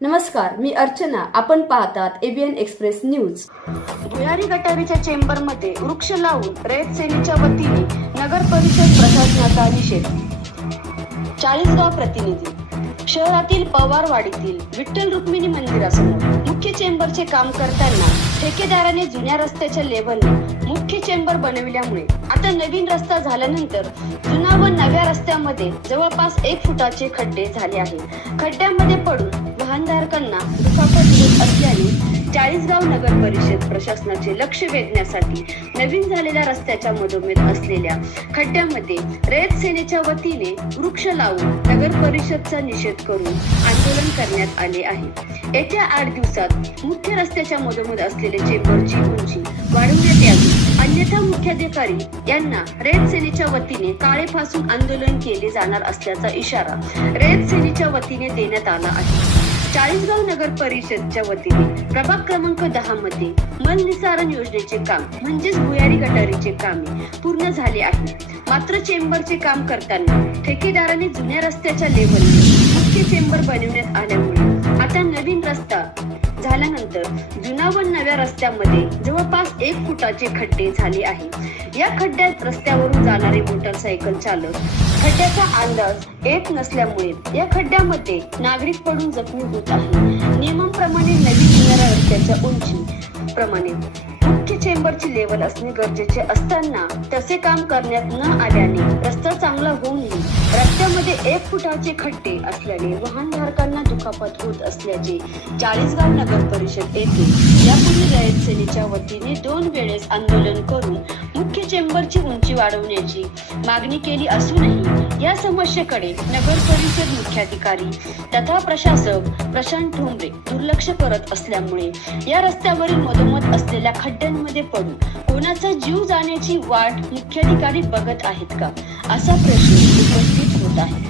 नमस्कार मी अर्चना. आपण पाहतात एबीएन एक्सप्रेस न्यूज भुयारी गटारीच्या चेंबरमध्ये वृक्ष लावून रयत सेनेच्या वतीने नगर परिषद प्रशासनाचा निषेध. चाळीसगाव प्रतिनिधी. शहरातील पवारवाडीतील विठ्ठल रुक्मिणी मंदिरासमोर मुख्य चेंबरचे काम करताना ठेकेदाराने जुन्या रस्त्याच्या लेवलने मुख्य चेंबर बनविल्यामुळे आता नवीन रस्ता झाल्यानंतर जुना व नव्या रस्त्यामध्ये जवळपास एक फुटाचे खड्डे झाले आहे खड्ड्यामध्ये पडून वाहनधारकांना दुखापत होत असल्याने चाळीसगाव नगर परिषद प्रशासनाचे लक्ष वेधण्यासाठी नवीन झालेल्या रस्त्याच्या मधोमध असलेल्या खड्ड्यामध्ये रयत सेनेच्या वतीने वृक्ष लावून नगर परिषदचा निषेध करून आंदोलन करण्यात आले आहे. येत्या आठ दिवसात मुख्य रस्त्याच्या मधोमध असलेले चेंबरची उंची वाढवण्यात यावी. अन्यथा मुख्याधिकारी यांना रयत सेनेच्या वतीने काळेपासून आंदोलन केले जाणार असल्याचा इशारा रयत सेनेच्या वतीने देण्यात आला आहे. चाळीसगाव नगर परिषदच्या वतीने प्रभाग क्रमांक दहा मध्ये मल निसारण योजनेचे काम म्हणजेच भुयारी गटारीचे कामे पूर्ण झाले आहे. मात्र चेंबरचे काम करताना ठेकेदाराने जुन्या रस्त्याच्या लेवलने मुख्य चेंबर बनवण्यात आल्यामुळे आता नवीन रस्ता झाल्यानंतर जुना व नव्या रस्त्यामध्ये जवळपास एक फुटाचे खड्डे झाले आहे. या खड्ड्यात रस्त्यावरून जाणारे मोटरसायकल चालक खड्ड्याचा अंदाज येत नसल्यामुळे या खड्ड्यामध्ये नागरिक पडून जखमी होत आहे नियमांप्रमाणे नवीन येणाऱ्या रस्त्याच्या उंची प्रमाणे मुख्य लेवल असणे गरजेचे असताना तसे काम करण्यात न आल्याने रस्ता चांगला होऊन रस्त्यामध्ये एक फुटाचे खड्डे असल्याने वाहनधारकांना दुखापत होत असल्याचे चाळीसगाव नगर परिषद येथे यापूर्वी रयत सेनेच्या वतीने दोन वेळेस आंदोलन करून मुख्य चेंबरची उंची वाढवण्याची मागणी केली असूनही या समस्येकडे नगर परिषद मुख्याधिकारी तथा प्रशासक प्रशांत ठोंबरे दुर्लक्ष करत असल्यामुळे या रस्त्यावरील मधोमध असलेल्या खड्ड्यांमध्ये पडून कोणाचा जीव जाण्याची वाट मुख्याधिकारी बघत आहेत का? असा प्रश्न उपस्थित होत आहे.